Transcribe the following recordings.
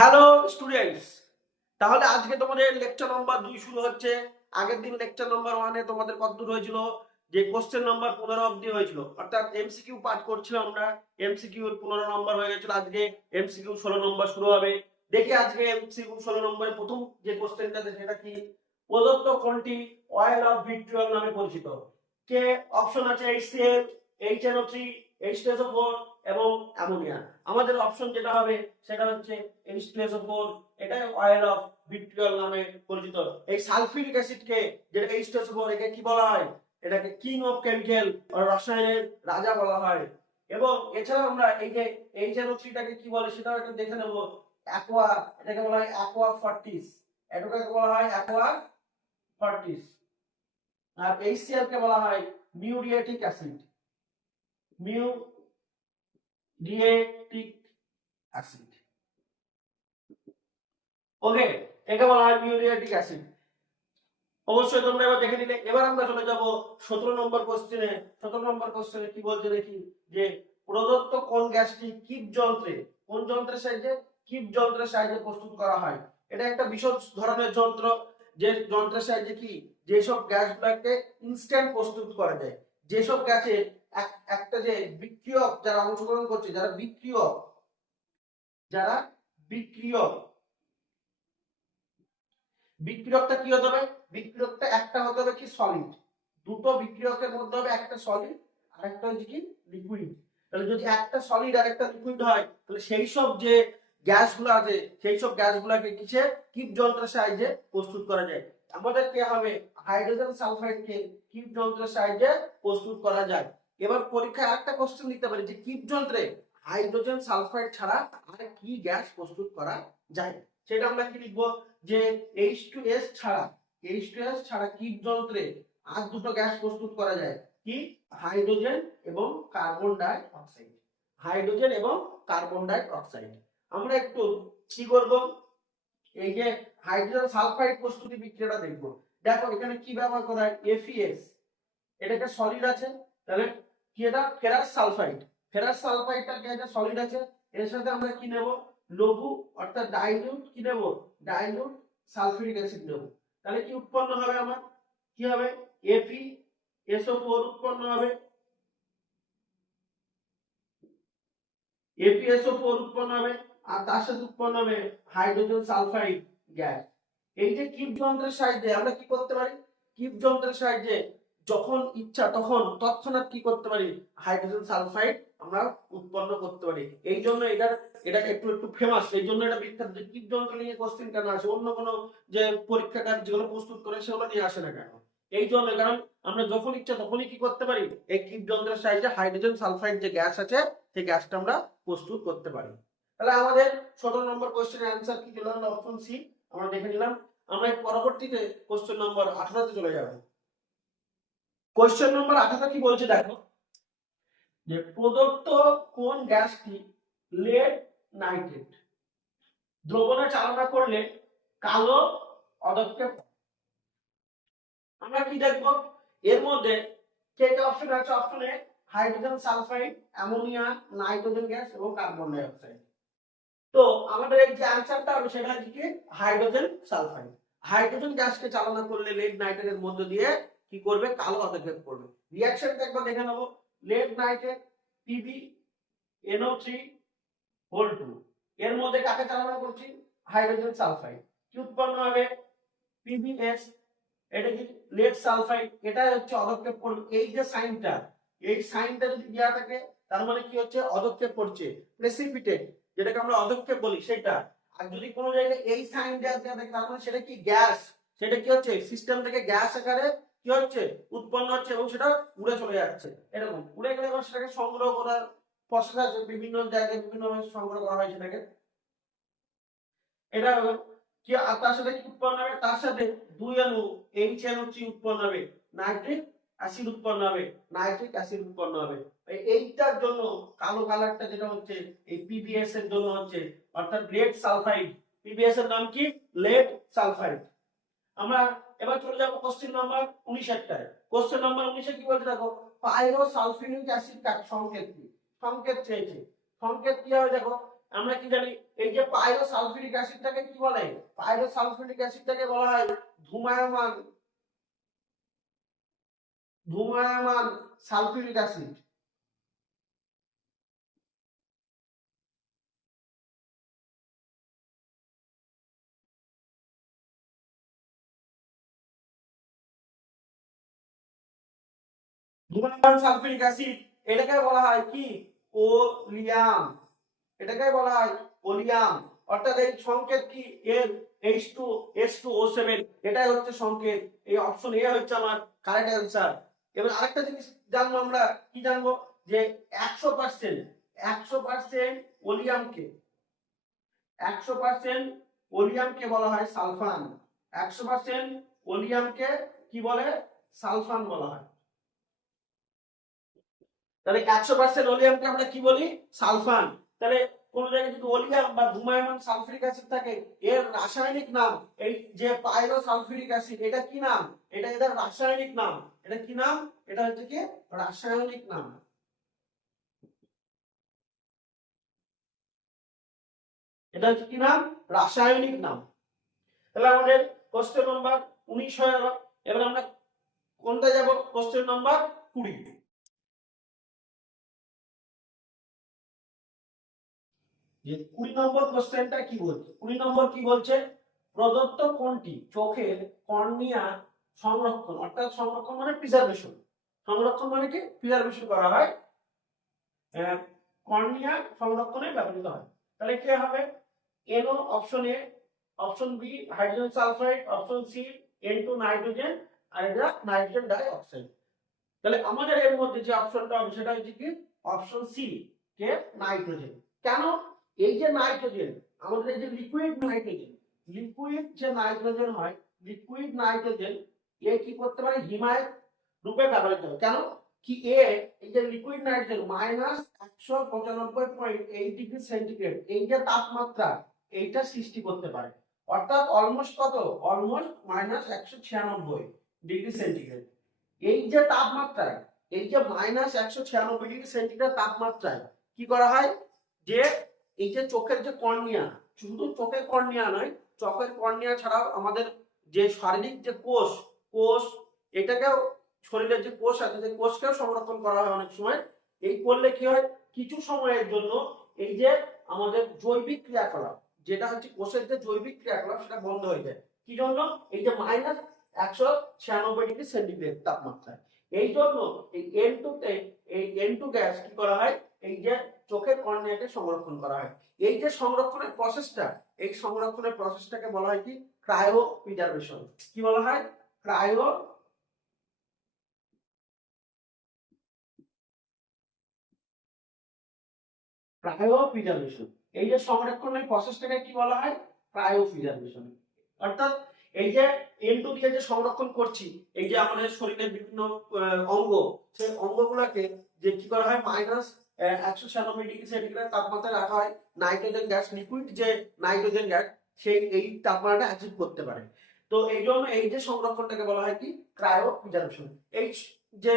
Hello students, তাহলে আজকে তোমাদের লেকচার নাম্বার 2 শুরু হচ্ছে। আগের দিন লেকচার নাম্বার 1 এ তোমাদের কতদূর হয়েছিল, যে কোশ্চেন নাম্বার 15 অবধি হয়েছিল, অর্থাৎ এমসিকিউ পাঠ করছিলাম আমরা। এমসিকিউ 15 নম্বর হয়ে গেছিল, আজকে এমসিকিউ 16 নম্বর শুরু হবে। দেখি আজকে এমসিকিউ 16 নম্বরের প্রথম যে কোশ্চেনটা আছে সেটা কি, প্রদত্ত কোনটি অয়েল অফ ভিট্রিয়ল নামে পরিচিত? কে অপশন আছে HCl, HNO3, H2SO4 এবং অ্যামোনিয়া। আমাদের অপশন যেটা হবে সেটা হচ্ছে H2SO4, এটাই অয়েল অফ ভিট্রিয়ল নামে পরিচিত। এই সালফিউরিক অ্যাসিডকে, যেটা H2SO4, একে কি বলা হয়? এটাকে কিং অফ কেমিক্যাল, রসায়নের রাজা বলা হয়। এবং এছাড়া আমরা এই যে HNO3 টাকে কি বলে সেটাও একটু দেখে নেব। অ্যাকোয়া, এটাকে বলা হয় অ্যাকোয়া ফর্টিস, এটাকে বলা হয় অ্যাকোয়া ফর্টিস। আর HCl কে বলা হয় মিউরিয়েটিক অ্যাসিড, মিউরিয়েটিক অ্যাসিড। ওকে, একে বলা হয় মিউরিয়েটিক অ্যাসিড। অবশ্যই তোমরা এবার দেখে নিলে। এবার আমরা চলে যাব 17 নম্বর কোশ্চেনে। 17 নম্বর কোশ্চেনে কি বলছে দেখি, যে প্রদত্ত কোন গ্যাসটি কিপ যন্ত্রে, কোন যন্ত্রের সাহায্যে? কিপ যন্ত্রের সাহায্যে প্রস্তুত করা হয়। এটা একটা বিশেষ ধরনের যন্ত্র, যে যন্ত্রের সাহায্যে কি যেসব গ্যাসগুলোকে ইনস্ট্যান্ট প্রস্তুত করা যায়। যেসব গ্যাসে একটা যে বিক্রিয়ক যারা অংশগ্রহণ করছে, যারা বিক্রিয়ক, বিক্রিয়কটা কি হতে হবে? বিক্রিয়কটা একটা হতে হবে কি সলিড। দুটো বিক্রিয়কের মধ্যে হবে একটা সলিড আর একটা হচ্ছে কি লিকুইড। তাহলে যদি একটা সলিড আর একটা লিকুইড হয়, তাহলে সেই সব যে গ্যাসগুলো আছে সেই সব গ্যাসগুলোকে কিসে, কিপ যন্ত্রের সাহায্যে প্রস্তুত করা যায়। আমাদের কি হবে, হাইড্রোজেন সালফাইডকে কিপ যন্ত্রের সাহায্যে প্রস্তুত করা যায়। এবার পরীক্ষায় একটা কোশ্চেন দিতে পারে যে কিপ যন্ত্রে হাইড্রোজেন সালফাইড ছাড়া আর কি গ্যাস প্রস্তুত করা যায়। সেটা আমরা কি লিখবো, যে H2S ছাড়া, H2S ছাড়া কিপ যন্ত্রে আর দুটো গ্যাস প্রস্তুত করা যায়, কি? হাইড্রোজেন এবং কার্বন ডাই অক্সাইড। হাইড্রোজেন এবং কার্বন ডাই অক্সাইড। আমরা একটু কি করব, এই যে হাইড্রোজেন সালফাইড প্রস্তুতি বিক্রিয়াটা দেখব। দেখো এখানে কি ব্যবহার করা হয়, FeS, এটাকে সলিড আছে, তাহলে কি এটা ফেরাস সালফাইড। ফেরাস সালফাইডটা কি আছে, সলিড আছে। এর সাথে আমরা কি নেব, লঘু অর্থাৎ ডাইলিউট কি নেব, ডাইলিউট সালফিউরিক অ্যাসিড নেব। তাহলে কি উৎপন্ন হবে আমার, কি হবে, FeSO4 উৎপন্ন হবে, FeSO4 উৎপন্ন হবে, আর তার সাথে উৎপন্ন হবে হাইড্রোজেন সালফাইড গ্যাস। এই যে কিপ যন্ত্রের সাহায্যে আমরা কি করতে পারি, কিপ যন্ত্রের সাহায্যে যখন ইচ্ছা তখন তৎক্ষণাৎ কি করতে পারি, হাইড্রোজেন সালফাইড আমরা উৎপন্ন করতে পারি। এই জন্য এটা একটু একটু ফেমাস, এই জন্য এটা বিখ্যাত। যে কিপ যন্ত্র নিয়ে কোশ্চেন কেন আসে, অন্য কোনো যে পরীক্ষাগার যেগুলো প্রস্তুত করে সেগুলো নিয়ে আসে না কেন? এই জন্য, কারণ আমরা যখন ইচ্ছা তখনই কি করতে পারি, এই কিপ যন্ত্রের সাহায্যে হাইড্রোজেন সালফাইড যে গ্যাস আছে সেই গ্যাসটা আমরা প্রস্তুত করতে পারি। তাহলে আমাদের 17 নম্বর কোশ্চেনের অ্যান্সার কি ছিল, অপশন সি আমরা দেখে নিলাম। আমরা পরবর্তীতে কোশ্চেন নম্বর 18 তে চলে যাব। কোশ্চেন নম্বর 18 কি বলছে দেখো, যে প্রদত্ত কোন গ্যাসটি লেড নাইট্রেট দ্রবণে চালনা করলে কালো অদক্ষেপ? আমরা কি দেখব, এর মধ্যে কে কে অপশন আছে? অপশনে hydrogen sulphide, ammonia, nitrogen gas এবং কার্বন ডাই অক্সাইড। তো আমাদের এই যে অ্যানসারটা হবে সেটা হচ্ছে কি হাইড্রোজেন সালফাইড। হাইড্রোজেন গ্যাসকে চালনা করলে লেড নাইট্রেটের মধ্য দিয়ে কি করবে, কালো পদক্ষেপ করবে। রিঅ্যাকশনটা একবার দেখে নেব। লেড নাইট্রেট PbNO3(2), এর মধ্যে কাকে চালনা করছি, হাইড্রোজেন সালফাইড। কি উৎপন্ন হবে, PbS, এটা কি লেড সালফাইড, এটা হচ্ছে অদক্ষেপ করবে। এই যে সাইনটা, এই সাইনটা যদি দেওয়া থাকে তার মানে কি হচ্ছে, অদক্ষেপ করছে, প্রেসিপিটেট, যেটাকে আমরা অদক্ষেপ বলি সেটা। আর যদি কোনো জায়গায় এই সাইন দেওয়া থাকে তার মানে সেটা কি গ্যাস, সেটা কি হচ্ছে সিস্টেম থেকে গ্যাস আকারে কি হচ্ছে, উৎপন্ন হচ্ছে এবং সেটা উড়ে চলে যাচ্ছে। এরকম উড়ে গেলে এবার সেটাকে সংগ্রহ করার প্রসেস আছে, বিভিন্ন জায়গায় বিভিন্ন ভাবে সংগ্রহ করা হয় সেটাকে। এটা কি, আর তার সাথে কি উৎপন্ন হবে, তার সাথে দুই অণু HNO3 উৎপন্ন হবে, নাইট্রিক অ্যাসিড উৎপন্ন হবে, নাইট্রিক অ্যাসিড উৎপন্ন হবে। এইটার জন্য কালো কালারটা যেটা হচ্ছে এই PbS এর জন্য হচ্ছে, অর্থাৎ লেড সালফাইড। PbS এর নাম কি, লেড সালফাইড। আমরা এবার চলে যাব কোশ্চেন নাম্বার 19 টায়। কোশ্চেন নাম্বার 19 কি বলছে দেখো, পাইরোসালফিউরিক অ্যাসিড কার সংকেত কি? সংকেত চেয়েছে। সংকেত কি হবে দেখো, আমরা কি জানি এই যে পাইরোসালফিউরিক অ্যাসিডটাকে কি বলে? পাইরোসালফিউরিক অ্যাসিডটাকে বলা হয় ধূমায়মান সালফিউরিক অ্যাসিড। ধূমায়মান সালফিউরিক অ্যাসিড এটাকে বলা হয় কি? ওলিয়াম। এটাকে বলা হয় ওলিয়াম। অর্থাৎ এই সংকেত কি? এর H2S2O7 এটাই হচ্ছে সংকেত। এই অপশন এ হচ্ছে আমার কারেক্ট অ্যান্সার। এবার আরেকটা জিনিস জানবো আমরা, কি জানবো? যে 100% ওলিয়ামকে 100% ওলিয়ামকে বলা হয় সালফান। 100% ওলিয়ামকে কি বলে? সালফান বলা হয়। তাহলে 100% ওলিয়ামকে আমরা কি বলি? সালফান। তাহলে কোন জায়গায় যদি ওলিয়াম বা ধূমায়মান সালফিউরিক অ্যাসিড থাকে, এর রাসায়নিক নাম এই যে পাইরোসালফিউরিক অ্যাসিড, এটা কি নাম? এটা এদের রাসায়নিক নাম। এটা কি নাম? এটা হচ্ছে কি রাসায়নিক নাম। এটা হচ্ছে কি নাম? রাসায়নিক নাম। তাহলে আমাদের কোশ্চেন নাম্বার 19 হয়ে গেল। এবার আমরা কোনটা যাব? Question number 20। যে 20 নম্বর কোশ্চেনটা কি বলছে? 20 নম্বর কি বলছে? প্রদত্ত কোনটি চোখের কর্নিয়া সংরক্ষণ, অর্থাৎ সংরক্ষণ মানে প্রিজার্ভেশন, সংরক্ষণ মানে কি? প্রিজার্ভেশন করা হয়, কর্নিয়া সংরক্ষণে ব্যবহৃত হয়। তাহলে কি হবে? NO option A, option B hydrogen sulphide, option C N2 nitrogen, আর এটা নাইট্রোজেন ডাই অক্সাইড। তাহলে আমাদের এর মধ্যে যে অপশনটা হবে সেটা হচ্ছে কি? Option C K nitrogen. কেন? এই যে নাইট্রোজেন, আমাদের এই যে লিকুইড নাইট্রোজেন, লিকুইড যে নাইট্রোজেন হয়, লিকুইড নাইট্রোজেন এ কি করতে পারে? হিমায়ক রূপে ব্যবহৃত হয়। কেন? কি এই যে লিকুইড নাইট্রোজেন -195.8 ডিগ্রি সেন্টিগ্রেড এই যে তাপমাত্রা এইটা সৃষ্টি করতে পারে। অর্থাৎ অলমোস্ট কত? Almost -196 degree centigrade. এই যে তাপমাত্রায়, এই যে -196 ডিগ্রি সেন্টিগ্রেড তাপমাত্রায় কি করা হয়? যে এই যে চোখের যে কর্নিয়া, শুধু চোখের কর্নিয়া নয়, চোখের কর্নিয়া ছাড়াও আমাদের যে শারীরিক যে কোষ এটাকেও, শরীরের যে কোষ আছে সেই কোষকেও সংরক্ষণ করা হয় অনেক সময়। এই করলে কি হয়? কিছু সময়ের জন্য এই যে আমাদের জৈবিক ক্রিয়াকলাপ, যেটা হচ্ছে কোষের যে জৈবিক ক্রিয়াকলাপ, সেটা বন্ধ হয়ে যায়। কি জন্য? এই যে -196 ডিগ্রি সেন্টিগ্রেড তাপমাত্রায়। এই জন্য এই N2 তে, এই N2 গ্যাস কি করা হয়? এই যে চোখের কর্নিয়াকে সংরক্ষণ করা হয়। এই যে সংরক্ষণের প্রসেসটা, এই সংরক্ষণের প্রসেসটাকে বলা হয় কি? Cryo preservation. কি বলা হয়? Cryo preservation. এই যে সংরক্ষণের প্রসেসটাকে কি বলা হয়? Cryo preservation. অর্থাৎ এই যে N2 দিয়ে যে সংরক্ষণ করছি, এই যে আমাদের শরীরের বিভিন্ন অঙ্গ, সেই অঙ্গগুলোকে যে কি করা হয়? -196 ডিগ্রি সেন্টিগ্রেড তাপমাত্রায় রাখা হয়। নাইট্রোজেন গ্যাস, লিকুইড যে নাইট্রোজেন গ্যাস, সেই এই তাপমাত্রাটা অ্যাচিভ করতে পারে। তো এই জন্য এই যে সংরক্ষণটাকে বলা হয় কি? Cryo preservation. এই যে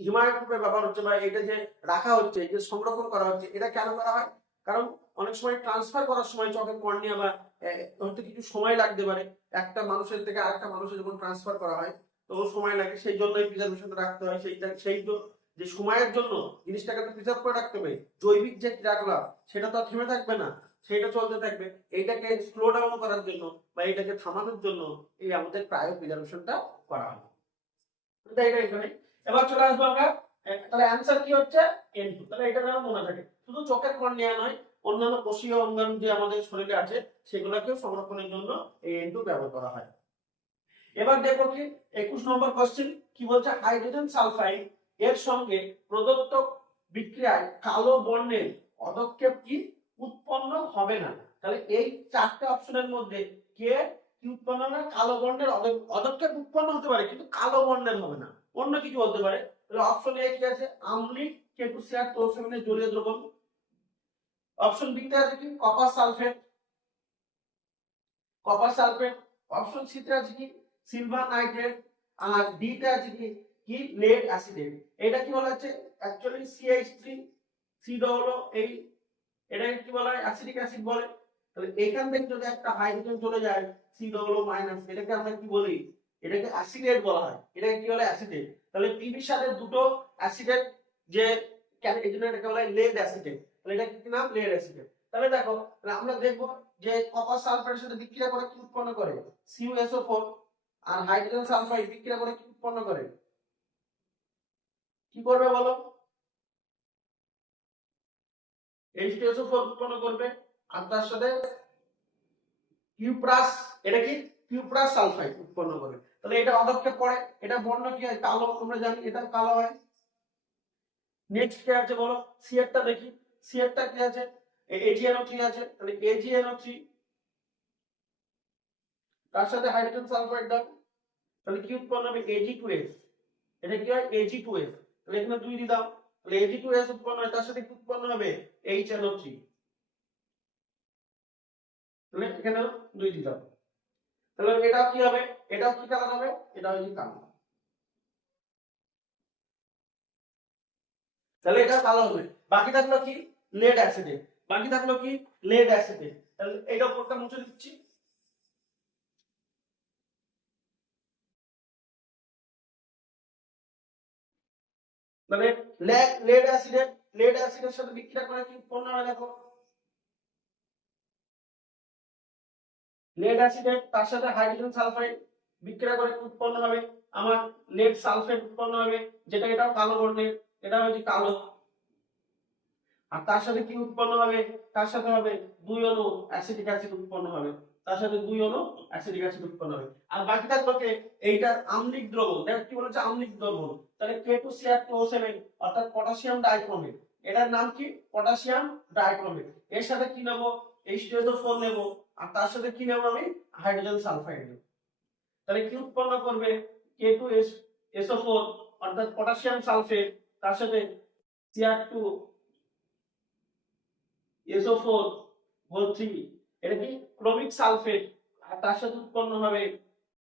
হিমায়ক রূপে ব্যবহার হচ্ছে বা এটা যে রাখা হচ্ছে, এই যে সংরক্ষণ করা হচ্ছে, এটা কেন করা হয়? কারণ অনেক সময় ট্রান্সফার করার সময় চোখের কর্নিয়া বা হয়তো কিছু সময় লাগতে পারে, একটা মানুষের থেকে আরেকটা মানুষে যখন ট্রান্সফার করা হয় তখন সময় লাগে, সেই জন্য এই প্রিজার্ভেশনটা রাখতে হয়। সেই যে সময়ের জন্য জিনিসটাকে তো প্রিজার্ভ করে রাখতে হবে। জৈবিক যে ক্রিয়াকলাপ সেটা তো থেমে থাকবে না, সেটা চলতে থাকবে। এইটাকে স্লো ডাউন করার জন্য বা এইটাকে থামানোর জন্য এই আমাদের ক্রায়ো প্রিজার্ভেশনটা করা হয়। এবার চলে আসবো আমরা, তাহলে অ্যান্সার কি হচ্ছে? N2। তাহলে এটা যেন মনে থাকে, শুধু চোখের কর্নিয়া নয়, অন্যান্য কোষীয় অঙ্গাণু যে আমাদের শরীরে আছে সেগুলোকেও সংরক্ষণের জন্য এই N2 ব্যবহার করা হয়। এবার দেখো কি 21 নম্বর কোশ্চেন কি বলছে? হাইড্রোজেন সালফাইড এর সঙ্গে প্রদত্ত বিক্রিয়ায় কালো বর্ণের পদক্ষেপ কি উৎপন্ন হবে না? তাহলে এই চারটে অপশনের মধ্যে কে কি উৎপন্ন হবে না? কালো বর্ণের পদক্ষেপ উৎপন্ন হতে পারে, কিন্তু কালো বর্ণের হবে না, অন্য কিছু হতে পারে। তাহলে অপশন এ কি আছে? আম্লিক K2CR জলীয় দ্রবণ। অপশন বি তে আছে কি? Copper sulphate. অপশন সি তে আছে কি? Silver nitrate. আর ডি তে আছে কি? Lead acetate. এটা কি বলা হচ্ছে? অ্যাকচুয়ালি CH3 C এটাকে কি বলা হয়? অ্যাসিডিক অ্যাসিড বলে। তাহলে এখান থেকে যদি একটা হাইড্রোজেন চলে যায় COO-, এটাকে আমরা কি বলি? এটাকে অ্যাসিডেট বলা হয়। এটাকে কি বলে? অ্যাসিডেট। তাহলে পিভির সাথে দুটো অ্যাসিডেট যে এই জন্য এটাকে বলা হয় লেড অ্যাসিডেট। তাহলে এটা কি নাম? Lead acetate. তাহলে দেখো, তাহলে আমরা দেখবো যে কপার সালফাইডের সাথে বিক্রিয়া করে কি উৎপন্ন করে? CuSO4। আর হাইড্রোজেন সালফাইড বিক্রিয়া করে কি উৎপন্ন করে? কি করবে বলো? H2SO4 উৎপন্ন করবে। আর তার সাথে কিউপ্রাস, এটা কি? কিউপ্রাস সালফাইড উৎপন্ন করবে। তাহলে এটা অদক্ষেপ পড়ে। এটা বর্ণ কি হয়? কালো। আমরা জানি এটা কালো হয়। নেক্সট কি আছে বলো? সিএরটা দেখি। সিএরটা কি আছে? AgNO3 আছে। তাহলে AgNO3 তার সাথে হাইড্রোজেন সালফাইড দাও, তাহলে কি উৎপন্ন হবে? Ag2S। এটা কি হয়? Ag2S। তাহলে এখানে 2 দিয়ে দাও, তাহলে Ag2S উৎপন্ন হয়, তার সাথে কি উৎপন্ন হবে? HNO3। তাহলে এখানে 2 দিয়ে দাও, তাহলে এটা কি হবে? এটাও কি কালার হবে? এটা হচ্ছে কালো। তাহলে এটা কালো হবে। বাকি থাকলো কি? Lead acetate. বাকি থাকলো কি? Lead acetate. তাহলে এইটা উপরটা মুছে দিচ্ছি। মানে লেড অ্যাসিডের সাথে বিক্রিয়া করে কি উৎপন্ন হয়? দেখো, লেড অ্যাসিডেট তার সাথে হাইড্রোজেন সালফাইড বিক্রিয়া করে কি উৎপন্ন হবে? আমার লেড সালফেট উৎপন্ন হবে, যেটা এটাও কালো বর্ণের। এটা হচ্ছে কালো। আর তার সাথে কি উৎপন্ন হবে? তার সাথে হবে 2 অণু অ্যাসিটিক অ্যাসিড উৎপন্ন হবে। তার সাথে 2 অণু অ্যাসিটিক অ্যাসিড উৎপন্ন হবে। আর বাকি থাকলো কে? এইটার আম্লিক দ্রবণ। দেখো কি বলেছে? আম্লিক দ্রবণ। তাহলে K2Cr2O7 অর্থাৎ পটাশিয়াম ডাইক্রোমেট। এটার নাম কি? Potassium dichromate. এর সাথে কি নেব? H2SO4 নেব। আর তার সাথে কি নেব? আমি হাইড্রোজেন সালফাইড নেব। তাহলে কি উৎপন্ন করবে? K2SO4 অর্থাৎ পটাশিয়াম সালফেট, তার সাথে Cr2SO4 এটা কি? Chromic sulphate. আর তার সাথে উৎপন্ন হবে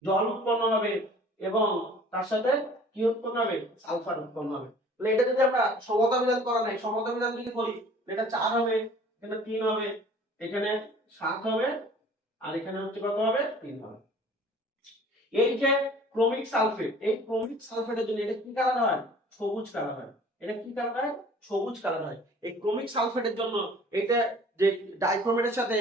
জল উৎপন্ন হবে, এবং তার সাথে কি উৎপন্ন হবে? সালফার উৎপন্ন হবে। তাহলে এটা যদি আমরা সমতা বিধান করা নাই, সমতা বিধান যদি করি, এটা 4 হবে, এখানে 3 হবে, এখানে 7 হবে, আর এখানে হচ্ছে কত হবে? 3 হবে। এই যে ক্রোমিক সালফেট, এই ক্রোমিক সালফেটের জন্য এটা কি কালার হয়? সবুজ কালার হয়। এটা কি কালার হয়? সবুজ কালার হয়। এই ক্রোমিক সালফেটের জন্য এটা যে ডাইক্রোমেটের সাথে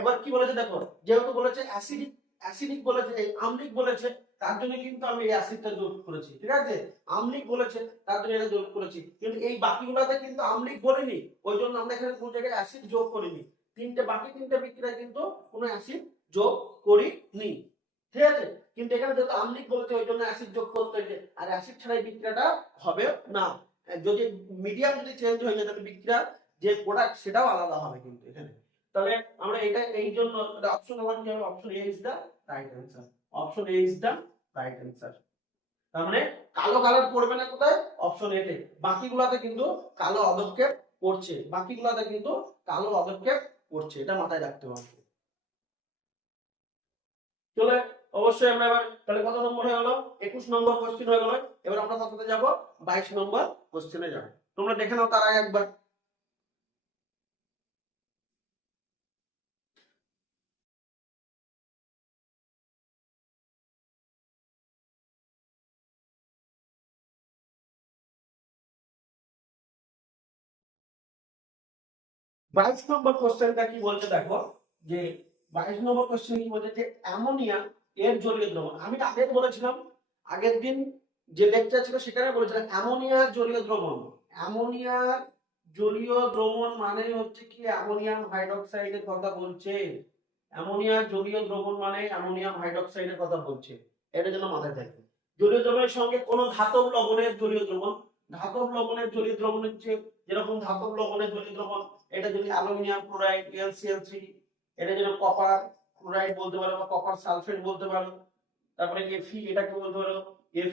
এবার কি বলেছে দেখো, যেহেতু বলেছে অ্যাসিডিক, অ্যাসিডিক বলেছে, এই আম্লিক বলেছে, তার জন্য কিন্তু আমি এই অ্যাসিডটা যোগ করেছি। ঠিক আছে, আম্লিক বলেছে তার জন্য এটা যোগ করেছি, কিন্তু এই বাকিগুলোতে কিন্তু আম্লিক বলিনি, ওই জন্য আমরা এখানে কোনো জায়গায় অ্যাসিড যোগ করিনি। বাকি তিনটে বিক্রিয়ায় কিন্তু কোনো অ্যাসিড যোগ করিনি। ঠিক আছে, কিন্তু এখানে যেহেতু আম্লিক বলেছে ওই জন্য অ্যাসিড যোগ করতে হয়েছে। আর অ্যাসিড ছাড়া এই বিক্রিয়াটা হবে না। যদি মিডিয়াম যদি চেঞ্জ হয়ে যায় তাহলে বিক্রিয়া যে প্রোডাক্ট সেটাও আলাদা হবে কিন্তু এখানে। তাহলে আমরা এটা এই জন্য অপশন 1 কি হবে? Option A is the right answer. Option A is the right answer. তার মানে কালো কালার পড়বে না কোথায়? অপশন এ তে। বাকিগুলোতে কিন্তু কালো অদক্ষেপ পড়ছে, বাকিগুলোতে কিন্তু কালো অদক্ষেপ পড়ছে, এটা মাথায় রাখতে হবে। চলে, অবশ্যই আমরা এবার তাহলে কত নম্বর হয়ে গেল? 21 নম্বর কোশ্চেন হয়ে গেল। এবার আমরা কততে যাব? 22 নম্বর কোশ্চেনে যাব। তোমরা দেখে নাও তার আগে একবার। বাইশ নম্বর কোশ্চেনটা কি বলছে দেখো, যে 22 নম্বর কোশ্চেন কি বলছে যে অ্যামোনিয়া এর জলীয় দ্রবণ। আমি আগে বলেছিলাম, আগের দিন যে লেকচার ছিল সেখানে বলেছিলাম অ্যামোনিয়ার জলীয় দ্রবণ। অ্যামোনিয়ার জলীয় দ্রবণ মানে হচ্ছে কি? অ্যামোনিয়াম হাইড্রোক্সাইডের কথা বলছে। অ্যামোনিয়ার জলীয় দ্রবণ মানে অ্যামোনিয়াম হাইড্রোক্সাইডের কথা বলছে, এটা যেন মাথায় থাকে। জলীয় দ্রবণের সঙ্গে কোন ধাতব লবণের জলীয় দ্রবণ, ধাতব লবণের জলীয় দ্রবণ হচ্ছে যেরকম ধাতব লবণের জলীয় দ্রবণ, এটা যদি অ্যালুমিনিয়াম ক্লোরাইড AlCl3, এটা যেন কপার ক্লোরাইড বলতে পারো বা কপার সালফেট বলতে পারো। তারপরে Fe, এটাকে বলতে পারো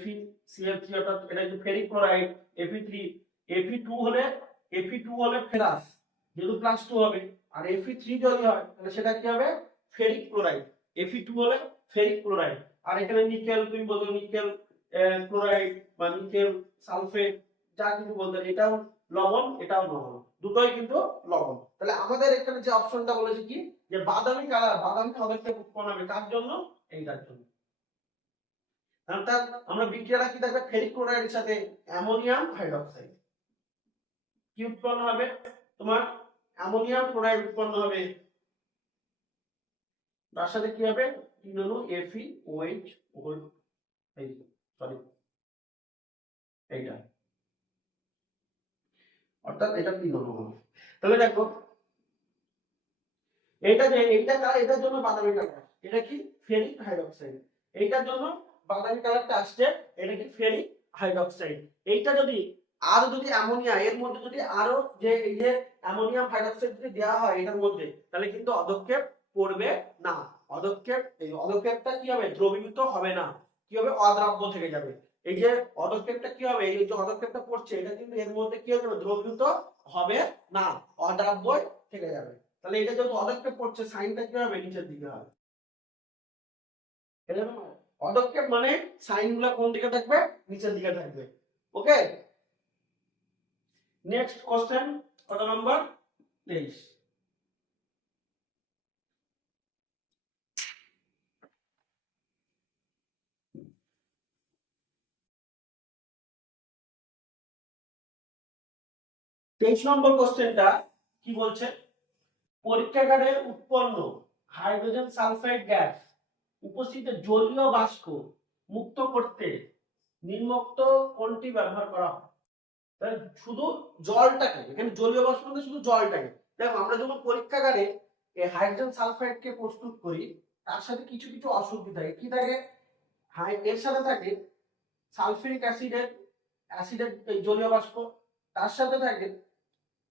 FeCl3, অর্থাৎ এটা যে ফেরিক ক্লোরাইড Fe3। Fe2 হলে, Fe2 হলে ফেরাস, যেহেতু +2 হবে। আর Fe3 যদি হয় তাহলে সেটা কি হবে? Ferric chloride. Fe2 হলে ফেরিক ক্লোরাইড। আর এখানে নিকেল, তুমি বলছো নিকেল ক্লোরাইড বা নিকেল সালফেট, যা কিছু বলতে, এটাও লবণ, এটাও লবণ। দুটোই কিন্তু লবণ। তাহলে আমাদের এখানে যে অপশনটা বলেছে কি যে বাদামি কালার, বাদামি অদক্ষেপ উৎপন্ন হবে কার জন্য? এইটার জন্য। অর্থাৎ আমরা বিক্রিয়াটা কি থাকবে, ফেরিক ক্লোরাইডের সাথে অ্যামোনিয়াম হাইড্রোক্সাইড কি উৎপন্ন হবে, তোমার অ্যামোনিয়াম ক্লোরাইড উৎপন্ন হবে, তার সাথে কি হবে 3 অণু FeOH এই সরি এইটা, অর্থাৎ এটা 3 অণু হবে। তাহলে দেখো এইটা যে এইটা এটার জন্য বাদামি কালার, এটা কি ফেরিক হাইড্রোক্সাইড, এইটার জন্য বাদামি কালারটা আসছে, এটা কি ফেরিক হাইড্রোক্সাইড। এইটা যদি আর যদি অ্যামোনিয়া এর মধ্যে যদি আরো যে এই যে অ্যামোনিয়াম হাইড্রোক্সাইড যদি দেওয়া হয় এটার মধ্যে, তাহলে কিন্তু অদক্ষেপ পড়বে না। অদক্ষেপ, এই অদক্ষেপটা কি হবে, দ্রবীভূত হবে না, কি হবে, অদ্রাব্য থেকে যাবে। এই যে অদক্ষেপটা কি হবে, এই যে অদক্ষেপটা পড়ছে এটা কিন্তু এর মধ্যে কি হবে, দ্রবীভূত হবে না, অদ্রাব্য থেকে যাবে। তাহলে এটা যেহেতু অদক্ষেপ পড়ছে, সাইনটা কি হবে, নিচের দিকে হবে। অদক্ষেপ মানে সাইন গুলা কোন দিকে থাকবে, নিচের দিকে থাকবে। ওকে, নেক্সট কোশ্চেন, কত নম্বর, 23। তেইশ নম্বর কোশ্চেনটা কি বলছে, পরীক্ষাগারে উৎপন্ন হাইড্রোজেন সালফাইড গ্যাস উপস্থিত জলীয় বাষ্প মুক্ত করতে নিম্নোক্ত কোনটি ব্যবহার করা হয়? শুধু জলটাকে, এখানে জলীয় বাষ্প মানে শুধু জলটাকে। দেখো আমরা যখন পরীক্ষাগারে এই হাইড্রোজেন সালফাইডকে প্রস্তুত করি, তার সাথে কিছু কিছু অশুদ্ধি থাকে। কি থাকে, এর সাথে থাকে সালফিউরিক অ্যাসিডের এই জলীয় বাষ্প, তার সাথে থাকে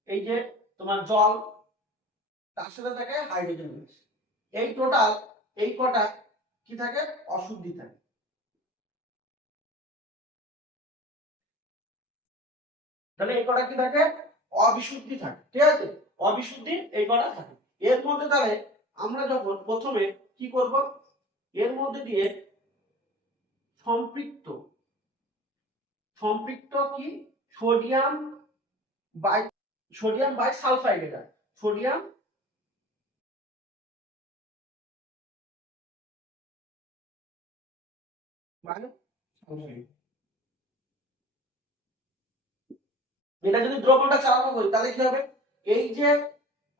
এই যে তোমার জল, তার সাথে থাকে হাইড্রোজেন গ্যাস। এই টোটাল এই কটা কি থাকে, অশুদ্ধি থাকে। তাহলে এই কটা কি থাকে, অবিশুদ্ধি থাকে। ঠিক আছে, অবিশুদ্ধি এই কটা থাকে। এর মধ্যে তাহলে আমরা যখন প্রথমে কি করব, এর মধ্যে দিয়ে সম্পৃক্ত সম্পৃক্ত কি সোডিয়াম বাই সালফাইড, এটা সোডিয়াম মানে সালফাইড। এটা যদি দ্রবণটা চালানো করি তাহলে কি হবে, এই যে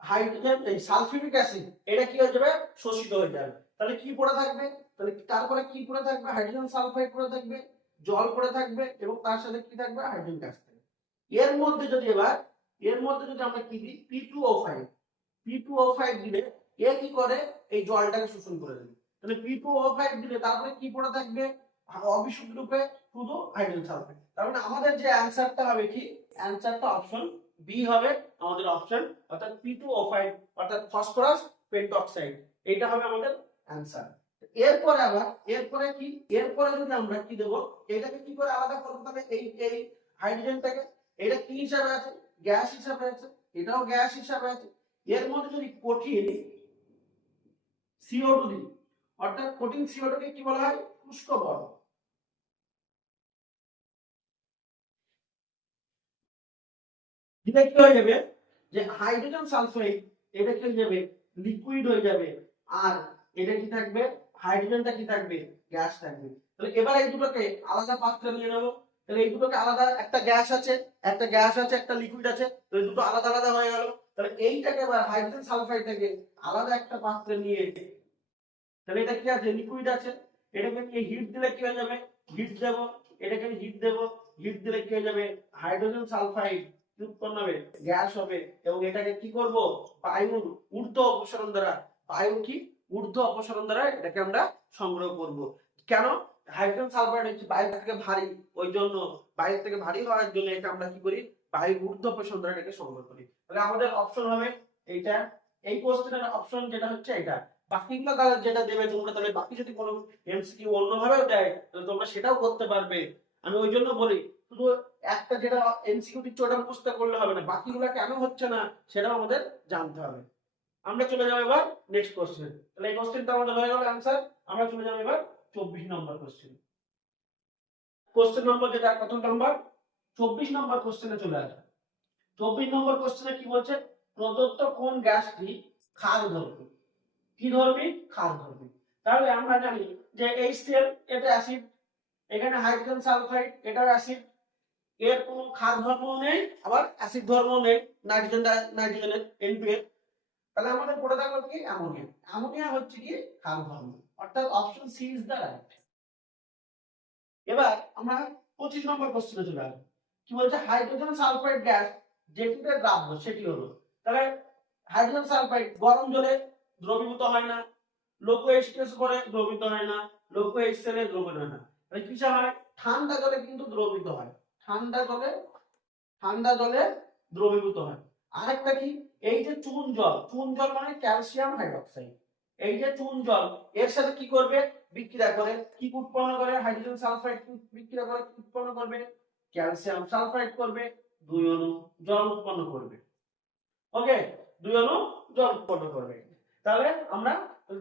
হাইড্রোজেন এই সালফিউরিক অ্যাসিড এটা কি হয়ে যাবে, শোষিত হয়ে যাবে। তাহলে কি পড়ে থাকবে, তাহলে তারপরে কি পড়ে থাকবে, হাইড্রোজেন সালফাইড পড়ে থাকবে, জল পড়ে থাকবে, এবং তার সাথে কি থাকবে, হাইড্রোজেন গ্যাস থাকবে। এর মধ্যে যদি আমরা কি দিই, P2O5 দিলে এ কি করে, এই জলটাকে শোষণ করে দেবে। তাহলে P2O5 দিলে তারপরে কি পড়ে থাকবে, অবিশুদ্ধ রূপে শুধু হাইড্রোজেন সালফাইড। তার মানে আমাদের যে অ্যানসারটা হবে কি, অ্যানসারটা অপশন বি হবে আমাদের অপশন, অর্থাৎ P2O5 অর্থাৎ ফসফরাস পেন্টঅক্সাইড, এটা হবে আমাদের অ্যানসার। এরপরে কি, এরপরে যদি আমরা কি দেব, এটাকে কি করে আলাদা করতে হবে, এই হাইড্রোজেনটাকে, এটা কি হিসাবে আছে, গ্যাস হিসাবে আছে, এটাও গ্যাস হিসাবে আছে। এর মধ্যে যদি কঠিন CO2 দিই, অর্থাৎ কঠিন CO2 কে কি বলা হয়, শুষ্ক বল। এটা কি হয়ে যাবে, যে হাইড্রোজেন সালফাইড এটা কি হয়ে যাবে, লিকুইড হয়ে যাবে, আর এটা কি থাকবে, হাইড্রোজেনটা কি থাকবে, গ্যাস থাকবে। তাহলে এবার এই দুটোকে আলাদা পাত্রে নিয়ে নেব। তাহলে এই দুটোকে আলাদা, একটা গ্যাস আছে একটা লিকুইড আছে, তো এই দুটো আলাদা আলাদা হয়ে গেল। তাহলে এইটাকে এবার হাইড্রোজেন সালফাইডটাকে আলাদা একটা পাত্রে নিয়ে, তাহলে এটা কি আছে, লিকুইড আছে, এটাকে নিয়ে হিট দিলে কি হয়ে যাবে, হিট দেব, এটাকে হিট দেব, হিট দিলে কি হয়ে যাবে, হাইড্রোজেন সালফাইড উৎপন্ন হবে, গ্যাস হবে, এবং এটাকে কি করব, বায়ুর ঊর্ধ্ব অপসারণ দ্বারা, বায়ুর কি ঊর্ধ্ব অপসারণ দ্বারা এটাকে আমরা সংগ্রহ করব। কেন, হাইড্রোজেন সালফাইড হচ্ছে বায়ু থেকে ভারী, ওই জন্য বায়ু থেকে ভারী হওয়ার জন্য এটা আমরা কি করি, বায়ুর ঊর্ধ্ব অপসারণ দ্বারা এটাকে সংগ্রহ করি। তাহলে আমাদের অপশন হবে এইটা, এই কোশ্চেনের অপশন যেটা হচ্ছে এটা। বাকিগুলো তাহলে যেটা দেবে তোমরা, তাহলে বাকি যদি কোনো এমসিকিউ অন্যভাবেও দেয় তাহলে তোমরা সেটাও করতে পারবে। আমি ওই জন্য বলি শুধু একটা যেটা এমসিকিউ দিচ্ছে ওটা মুখস্থ করলে হবে না, বাকিগুলো কেন হচ্ছে না সেটাও আমাদের জানতে হবে। আমরা চলে যাবো এবার নেক্সট কোশ্চেন। তাহলে এই কোশ্চেনটা আমাদের হয়ে গেল অ্যানসার। আমরা চলে যাবো এবার 24 নম্বর কোশ্চেন। কোশ্চেন নম্বর যেটা কত নম্বর, 24 নম্বর কোশ্চেনে চলে আসবে। 24 নম্বর কোশ্চেনে কি বলছে, প্রদত্ত কোন গ্যাসটি ক্ষার ধর্মী, কি ধর্মী, ক্ষার ধর্মী। তাহলে আমরা জানি যে HCl এটা অ্যাসিড, এখানে হাইড্রোজেন সালফাইড এটা অ্যাসিড, এর কোনো ক্ষার ধর্ম নেই আবার অ্যাসিড ধর্ম নেই, নাইট্রোজেনের N2 তাহলে আমাদের পড়ে থাকলো কি অ্যামোনিয়া, অ্যামোনিয়া হচ্ছে কি ক্ষার ধর্ম, অর্থাৎ option C is the right. এবার আমরা 25 নম্বর কোশ্চেনে চলে আসবো, কি বলছে হাইড্রোজেন সালফাইড গ্যাস যেটিতে দ্রাব্য সেটি হলো, তাহলে হাইড্রোজেন সালফাইড গরম জলে দ্রবীভূত হয় না, লোকো H2S করে দ্রবীভূত হয় না, লোকো HCl এ দ্রবীভূত হয় না, তাহলে কিসে হয়, ঠান্ডা জলে কিন্তু দ্রবীভূত হয়, ঠান্ডা জলে দ্রবীভূত হয়। আরেকটা কি, এই যে চুন জল মানে ক্যালসিয়াম হাইড্রোক্সাইড, এই যে চুন জল এর সাথে কি করবে, বিক্রিয়া করে কি উৎপন্ন করে, হাইড্রোজেন সালফাইড বিক্রিয়া করে কি উৎপন্ন করবে, ক্যালসিয়াম সালফাইড করবে, দুই অণু জল উৎপন্ন করবে। ওকে, দুই অণু জল উৎপন্ন করবে। তাহলে আমরা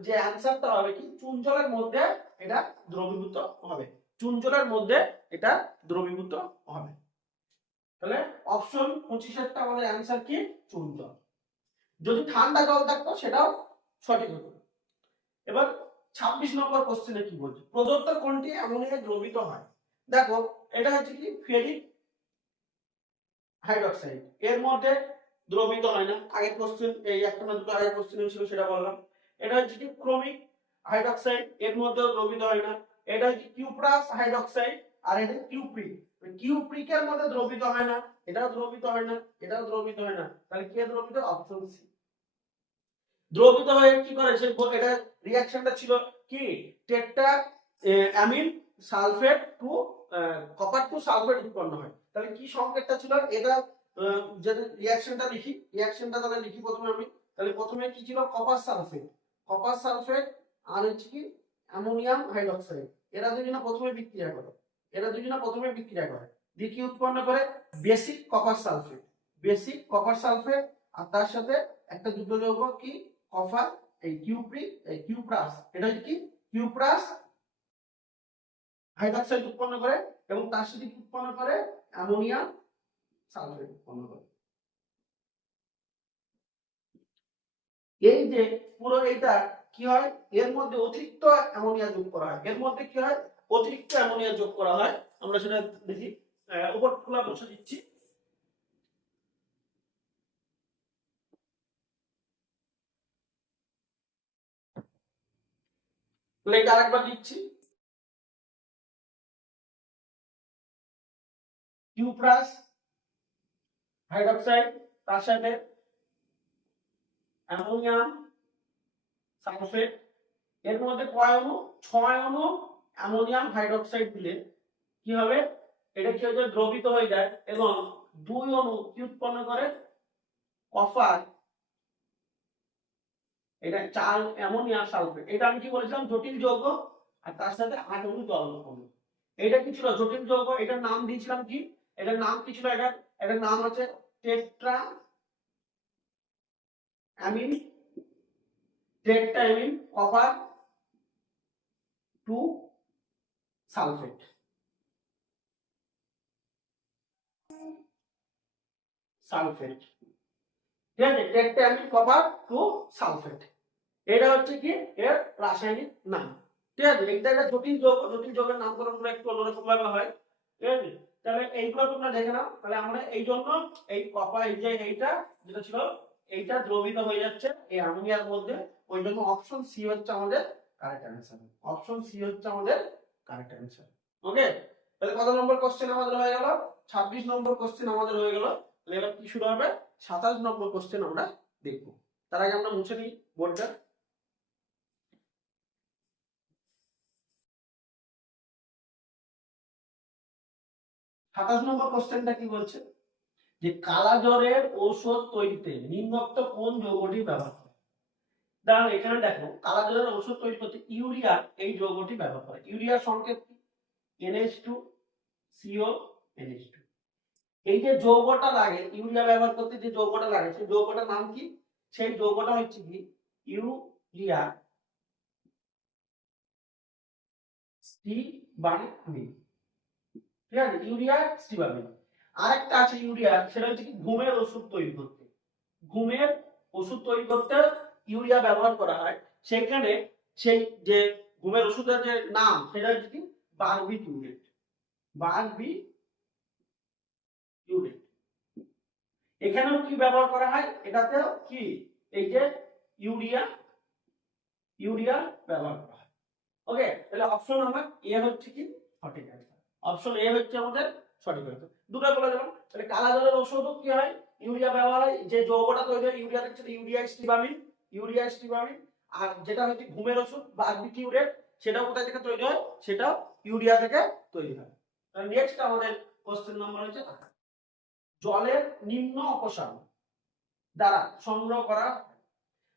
যে অ্যানসারটা হবে কি, চুন জলের মধ্যে এটা দ্রবীভূত হবে, চুন জলের মধ্যে এটা দ্রবীভূত হবে। তাহলে অপশন 25 এরটা আমাদের অ্যানসার কি, চুন জল। যদি ঠান্ডা জল থাকতো সেটাও সঠিক হতো। এবার 26 নম্বর কোশ্চেনে কি বলছে, প্রদত্ত কোনটি অ্যামোনিয়া দ্রবীভূত হয়। দেখো এটা হচ্ছে কি ফেরিক হাইড্রোক্সাইড, এর মধ্যে দ্রবীভূত হয় না, আগের কোশ্চেন এই একটা না দুটো আগের কোশ্চেন ছিল সেটা বললাম। এটা হচ্ছে কি ক্রোমিক হাইড্রোক্সাইড, এর মধ্যেও দ্রবীভূত হয় না। এটা হচ্ছে কিউপ্রাস হাইড্রোক্সাইড, আর এটা কিউপ্রিক, কিউপ্রিকের মধ্যে দ্রবীভূত হয় না, এটাও দ্রবীভূত হয় না, এটাও দ্রবীভূত হয় না, তাহলে কে দ্রবীভূত, অপশন সি। দ্রবীভূত হয়ে কি করে, সে এটা রিঅ্যাকশনটা ছিল কি tetra amine sulphate to copper two sulphate উৎপন্ন হয়। তাহলে কি সংকেতটা ছিল এটা, যদি রিঅ্যাকশনটা তাহলে লিখি প্রথমে আমি, তাহলে প্রথমে কি ছিল কপার সালফেট আর হচ্ছে কি অ্যামোনিয়াম হাইড্রোক্সাইড, এরা দুজনে প্রথমে বিক্রিয়া করে, দিয়ে কি উৎপন্ন করে, বেসিক কপার সালফেট আর তার সাথে একটা যুক্ত যৌগ কি কপার, এই কিউপ্রাস, এটা হচ্ছে কি কিউপ্রাস হাইড্রোক্সাইড উৎপন্ন করে এবং তার সাথে কি উৎপন্ন করে, অ্যামোনিয়াম সালফেট উৎপন্ন করে। এই যে পুরো এটা কি হয়, এর মধ্যে অতিরিক্ত অ্যামোনিয়া যোগ করা হয়, আমরা সেটা দেখি, উপর খোলা বসে দিচ্ছি। এটা আরেকবার দিচ্ছি, কিউপ্রাস হাইড্রোক্সাইড তার সাথে অ্যামোনিয়াম সালফেট, এর মধ্যে কয় অণু, 6 অণু অ্যামোনিয়াম হাইড্রোক্সাইড দিলে কি হবে, এটা কি হয়ে যায়, দ্রবীভূত হয়ে যায় এবং 2 অণু কি উৎপন্ন করে, কপার, এটা 4 অ্যামোনিয়াম সালফেট, এটা আমি কি বলেছিলাম জটিল যৌগ, আর তার সাথে 8 অণু জল অণু। এটা কি ছিল, জটিল যৌগ, এটার নাম দিয়েছিলাম কি, এটার নাম কি ছিল, এটার নাম হচ্ছে টেট্রা অ্যামিন কপার 2 সালফেট, ঠিক আছে, টেট্রা অ্যামিন কপার 2 সালফেট, এটা হচ্ছে কি এর রাসায়নিক নাম। ঠিক আছে, এটা একটা জটিল যৌগের নামকরণ গুলো একটু অন্যরকম ভাবে হয়। ঠিক আছে, তাহলে এইগুলো তোমরা দেখে নাও। তাহলে আমরা এই জন্য এই কপার, এই যে এইটা যেটা ছিল এইটা দ্রবীভূত হয়ে যাচ্ছে এই অ্যামোনিয়ার মধ্যে, ওই জন্য অপশন সি হচ্ছে আমাদের কারেক্ট অ্যান্সার। ওকে, তাহলে কত নম্বর কোশ্চেন আমাদের হয়ে গেল, 26 নম্বর কোশ্চেন আমাদের হয়ে গেল। তাহলে এবার কি শুরু হবে, 27 নম্বর কোশ্চেন আমরা দেখব। তার আগে আমরা মুছে নিই বোর্ডটা। 27 নম্বর কোশ্চেনটা কি বলছে, যে কালাজ্বরের ঔষধ তৈরিতে নিম্নোক্ত কোন যৌগটি ব্যবহার করে। তাহলে এখানে দেখো কালাজ্বরের ঔষধ তৈরি করতে ইউরিয়া এই যৌগটি ব্যবহার করে, ইউরিয়ার সংকেত NH2 CO NH2। এই যে যৌগটা লাগে ইউরিয়া ব্যবহার করতে, যে যৌগটা লাগে সেই যৌগটার নাম কি, সেই যৌগটা হচ্ছে কি ইউরিয়া স্টিবামিন। ঠিক আছে, ইউরিয়া স্টিবামিন। আরেকটা আছে ইউরিয়া, সেটা হচ্ছে কি ঘুমের ওষুধ তৈরি করতে। ঘুমের ওষুধ তৈরি করতে ইউরিয়া ব্যবহার করা হয়। সেখানে সেই যে ঘুমের ওষুধের যে নাম সেটা হচ্ছে কি বারবিটিউরেট। বারবিটিউরেট এখানেও কি ব্যবহার করা হয়, এটাতেও কি এই যে ইউরিয়া ব্যবহার করা হয়। ওকে, তাহলে অপশন নাম্বার এ হচ্ছে কি সঠিক অ্যান্সার। অপশন এ হচ্ছে আমাদের সঠিক অ্যান্সার। দুটো বলে দিলাম। তাহলে কালা জ্বরের ওষুধও কি হয়, ইউরিয়া ব্যবহার হয়। যে যৌগটা তৈরি হয় ইউরিয়া থেকে সেটা ইউরিয়া স্টিবামিন। আর যেটা হচ্ছে ঘুমের ওষুধ বারবিটিউরেট, সেটাও কোথা থেকে তৈরি হয়, সেটাও ইউরিয়া থেকে তৈরি হয়। তাহলে নেক্সট আমাদের কোশ্চেন নাম্বার হচ্ছে জলের নিম্ন অপসারণ দ্বারা সংগ্রহ করা।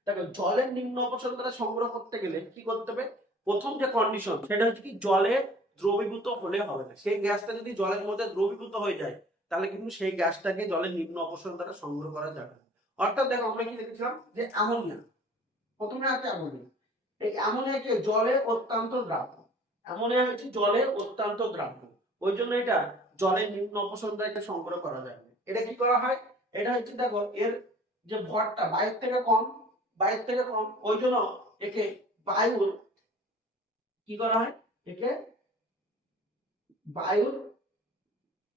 দেখো জলের নিম্ন অপসারণ দ্বারা সংগ্রহ করতে গেলে কি করতে হবে, প্রথম যে কন্ডিশন সেটা হচ্ছে কি জলে দ্রবীভূত হলে হবে না। সেই গ্যাসটা যদি জলের মধ্যে দ্রবীভূত হয়ে যায় তাহলে কিন্তু সেই গ্যাসটাকে জলের নিম্ন অপসারণ দ্বারা সংগ্রহ করা যাবে না। অর্থাৎ দেখো আমরা কি দেখেছিলাম যে অ্যামোনিয়া, প্রথমে আছে অ্যামোনিয়া। এই অ্যামোনিয়াকে জলে অত্যন্ত দ্রাব্য, অ্যামোনিয়া হচ্ছে জলে অত্যন্ত দ্রাব্য, ওই জন্য এটা জলের নিম্ন অপসারণ দ্বারা সংগ্রহ করা যায় না। এটা কি করা হয়, এটা হচ্ছে দেখো এর যে ভরটা বাইরের থেকে কম, ওই জন্য একে বায়ুর কি করা হয়, একে বায়ুর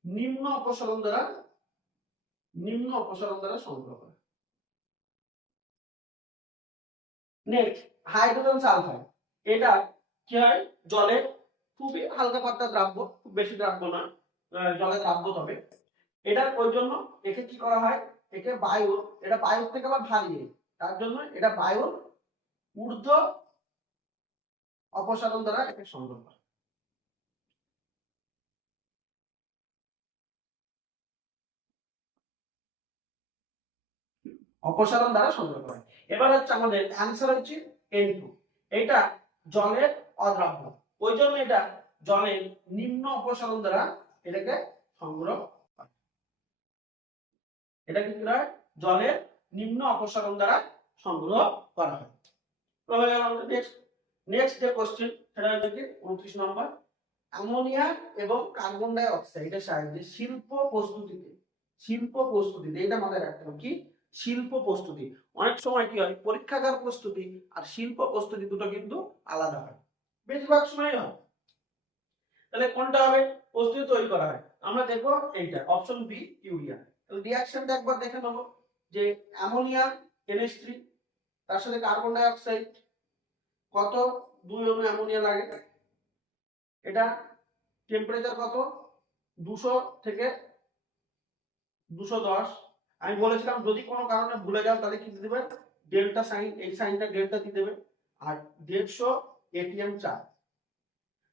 নিম্ন অপসারণ দ্বারা সংগ্রহ করে। নেক্সট হাইড্রোজেন সালফাইড, এটা কি হয় জলে খুবই হালকা পাতলা দ্রাব্য, খুব বেশি দ্রাব্য না, জলে দ্রাব্য তবে এটা, ওই জন্য একে কি করা হয়, একে বায়ুর, এটা বায়ুর থেকে আবার ভারী, তার জন্য এটা বায়ুর ঊর্ধ্ব অপসারণ দ্বারা একে সংগ্রহ করে। অপসারণ দ্বারা সংগ্রহ করে। এবার হচ্ছে আমাদের অ্যান্সার হচ্ছে N2, এটা জলের অদ্রাব্য, ওই জন্য এটা জলের নিম্ন অপসারণ দ্বারা এটাকে সংগ্রহ করে। এটা কি হয়, জলের নিম্ন অপসারণ দ্বারা সংগ্রহ করা হয়। নেক্সট যে কোশ্চেন সেটা হচ্ছে কি 29 নম্বর, অ্যামোনিয়া এবং কার্বন ডাই অক্সাইডের সাহায্যে শিল্প প্রস্তুতিতে এটা মাথায় রাখতে হবে কি শিল্প প্রস্তুতি। অনেক সময় কি হয় পরীক্ষাগার প্রস্তুতি আর শিল্প প্রস্তুতি দুটো কিন্তু আলাদা হয়, বেশিরভাগ সময় হয়। তাহলে কোনটা হবে, প্রস্তুতি তৈরি করা হয়, আমরা দেখবো এইটা অপশন বি ইউরিয়া। তাহলে রিঅ্যাকশনটা একবার দেখে নেব, যে অ্যামোনিয়া NH3 তার সাথে কার্বন ডাই অক্সাইড, কত 2 অণু অ্যামোনিয়া লাগে, এটা টেম্পারেচার কত 200 থেকে 210। আমি বলেছিলাম যদি কোনো কারণে ভুলে যাও তাহলে কি দিতে দেবে, ডেল্টা সাইন, এই সাইনটা ডেল্টা দিয়ে দেবে। আর 150 ATM চাপ,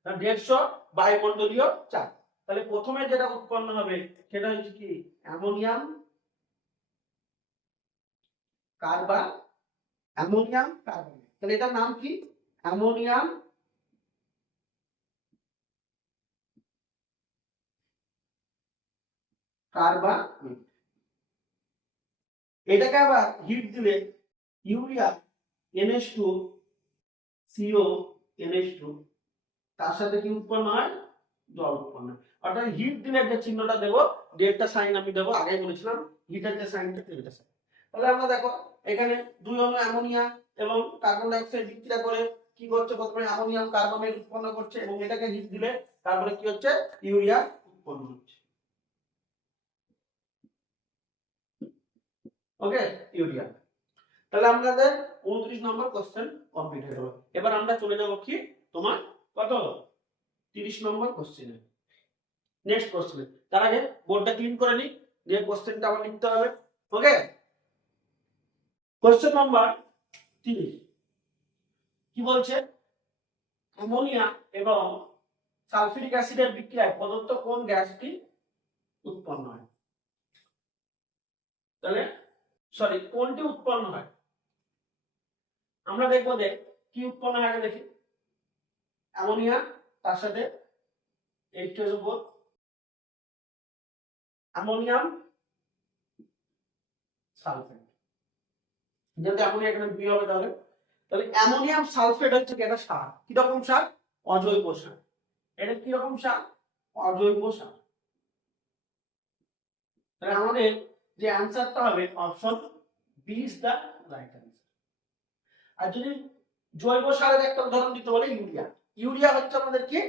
150 বায়ুমণ্ডলীয় চাপ। তাহলে প্রথমে যেটা উৎপন্ন হবে সেটা হচ্ছে কি অ্যামোনিয়াম কার্বনেট। তাহলে এটার নাম কি অ্যামোনিয়াম কার্বনেট। এটাকে আবার হিট দিলে ইউরিয়া NH2 CO NH2 তার সাথে কি উৎপন্ন হয়, জল উৎপন্ন হয়। অর্থাৎ হিট দিলে যে চিহ্নটা দেবো ডেল্টা সাইন আমি দেবো, আগে বলেছিলাম হিটের যে সাইনটা ডেল্টা সাইন। তাহলে আমরা দেখো এখানে 2 অণু অ্যামোনিয়া এবং কার্বন ডাই অক্সাইড বিক্রিয়া করে কি করছে, প্রথমে অ্যামোনিয়াম কার্বনেট উৎপন্ন করছে এবং এটাকে হিট দিলে তারপরে কি হচ্ছে ইউরিয়া উৎপন্ন হচ্ছে। ওকে, ইউরিয়া। তাহলে আমাদের 29 নম্বর কোশ্চেন কমপ্লিট হয়ে গেল। এবার আমরা চলে যাব কি তোমার কত 30 নম্বর কোশ্চেনে। নেক্সট কোশ্চেনে তার আগে বোর্ডটা ক্লিন করে নিই, দিয়ে কোশ্চেনটা আবার লিখতে হবে। ওকে, কোশ্চেন নাম্বার 30 কি বলছে, অ্যামোনিয়া এবং সালফিউরিক অ্যাসিডের বিক্রিয়ায় প্রদত্ত কোন গ্যাসটি উৎপন্ন হয়। তাহলে কোনটি উৎপন্ন হয়, আমরা দেখবো যে কি উৎপন্ন হয় আগে দেখি। অ্যামোনিয়া তার সাথে H2SO4, অ্যামোনিয়াম সালফেট, যদি অ্যামোনিয়া এখানে দুই হবে তাহলে অ্যামোনিয়াম সালফেট হচ্ছে কি একটা সার, কি রকম সার, অজৈব সার। এটা কি রকম সার, অজৈব সার। তাহলে আমাদের যে অ্যান্সারটা হবে option B is the right answer. আর যদি জৈব সারের একটা উদাহরণ দিতে বলে ইউরিয়া, ইউরিয়া হচ্ছে আমাদের কি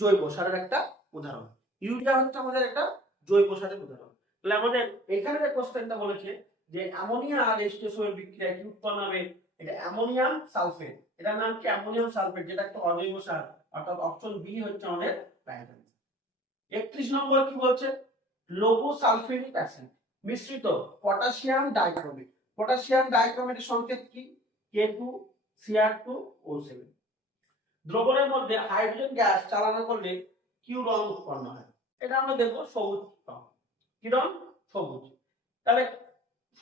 জৈব সারের একটা উদাহরণ, ইউরিয়া হচ্ছে আমাদের একটা জৈব সারের উদাহরণ। তাহলে আমাদের এখানে যে কোশ্চেনটা বলেছে যে অ্যামোনিয়া আর H2SO এর বিক্রিয়ায় কি উৎপন্ন হবে, এটা অ্যামোনিয়াম সালফেট, এটার নাম কি অ্যামোনিয়াম সালফেট, যেটা একটা অজৈব সার, অর্থাৎ অপশন বি হচ্ছে আমাদের রাইট অ্যান্সার। 31 নম্বর কি বলছে, লঘু সালফিউরিক অ্যাসিড মিশ্রিত পটাশিয়াম ডাইক্রোমেট, পটাশিয়াম ডাইক্রোমেটের সংকেত কি K2Cr2O7। দ্রবণের মধ্যে হাইড্রোজেন গ্যাস চালনা করলে কি রং উৎপন্ন হয়, এটা আমরা দেখবো সবুজ রং। কি রং? সবুজ। তাহলে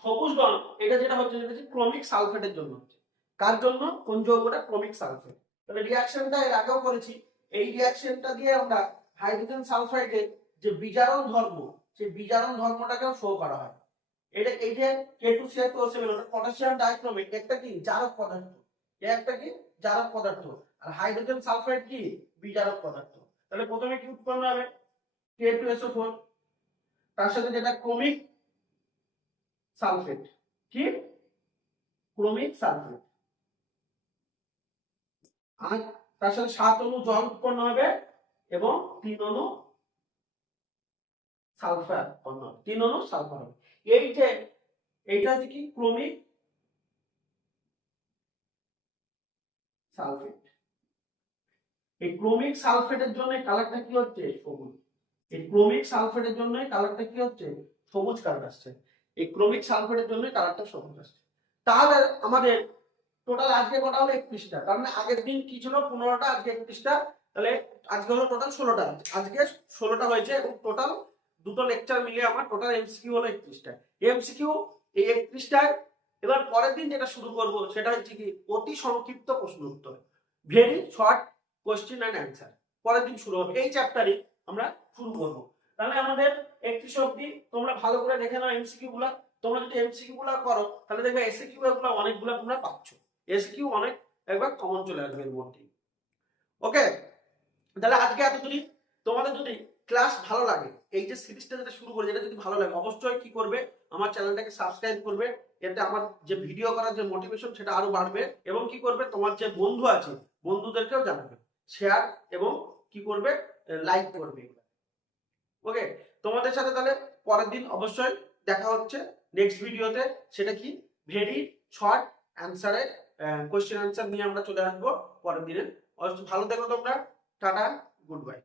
সবুজ রং এটা যেটা হচ্ছে ক্রোমিক সালফেটের জন্য হচ্ছে। কার জন্য? কোন যৌগটা? Chromic sulphate. তাহলে রিঅ্যাকশনটা এর আগেও করেছি, এই রিঅ্যাকশনটা দিয়ে আমরা হাইড্রোজেন সালফাইডের যে বিজারণ ধর্ম, সেই বিজারণ ধর্মটাকেও শো করা হয়। এটা এই যে K2Cr2O7 ওটা পটাশিয়াম ডাইক্রোমেট, একটা কি জারক পদার্থ, একটা কি জারক পদার্থ, আর হাইড্রোজেন সালফাইড কি বিজারক পদার্থ। তাহলে প্রথমে কি উৎপন্ন হবে K2SO4, তার সাথে যেটা ক্রোমিক সালফেট, কি ক্রোমিক সালফেট, আর তার সাথে 7 অণু জল উৎপন্ন হবে এবং 3 অণু সালফার উৎপন্ন হবে, 3 অণু সালফার হবে। এই যে এইটা হচ্ছে কি ক্রোমিক সালফেট, এই ক্রোমিক সালফেটের জন্য কালারটা কি হচ্ছে সবুজ, এই ক্রোমিক সালফেটের জন্য কালারটা কি হচ্ছে সবুজ কালার আসছে, এই ক্রোমিক সালফেটের জন্য কালারটা সবুজ আসছে। তাহলে আমাদের টোটাল আজকে কটা হলো 31টা, তার মানে আগের দিন কি ছিল 15টা, আজকে 31টা, তাহলে আজকে হলো টোটাল 16টা, আজকে 16টা হয়েছে এবং টোটাল দুটো লেকচার মিলিয়ে আমার টোটাল এমসিকিউ হলো 31টা। এমসিকিউ এই 31টায় এবার পরের দিন যেটা শুরু করব সেটা হচ্ছে কি অতি সংক্ষিপ্ত প্রশ্ন উত্তর, very short question and answer, পরের দিন শুরু হবে, এই চ্যাপ্টারে আমরা শুরু করব। তাহলে আমাদের 31 অবধি তোমরা ভালো করে দেখে নাও এমসিকিউ গুলা, তোমরা যদি এমসিকিউ গুলা করো তাহলে দেখবে এসকিউ গুলো অনেকগুলো তোমরা পাচ্ছ, এসকিউ অনেক একবার কমন চলে আসবে এর মধ্যে। ওকে, তাহলে আজকে এতদূরই। তোমাদের যদি ক্লাস ভালো লাগে, এই যে সিরিজটা যেটা শুরু করে যেটা যদি ভালো লাগে, অবশ্যই কি করবে আমার চ্যানেলটাকে সাবস্ক্রাইব করবে, এতে আমার যে ভিডিও করার যে মোটিভেশন সেটা আরো বাড়বে, এবং কি করবে তোমার যে বন্ধু আছে বন্ধুদেরকেও জানাবে, শেয়ার এবং কি করবে লাইক করবে। ওকে, তোমাদের সাথে তাহলে পরের দিন অবশ্যই দেখা হচ্ছে নেক্সট ভিডিওতে, সেটা কি ভেরি শর্ট অ্যান্সারে কোশ্চেন অ্যান্সার নিয়ে আমরা চলে আসবো পরের দিনে। ভালো থেকো তোমরা, টাটা, গুড বাই।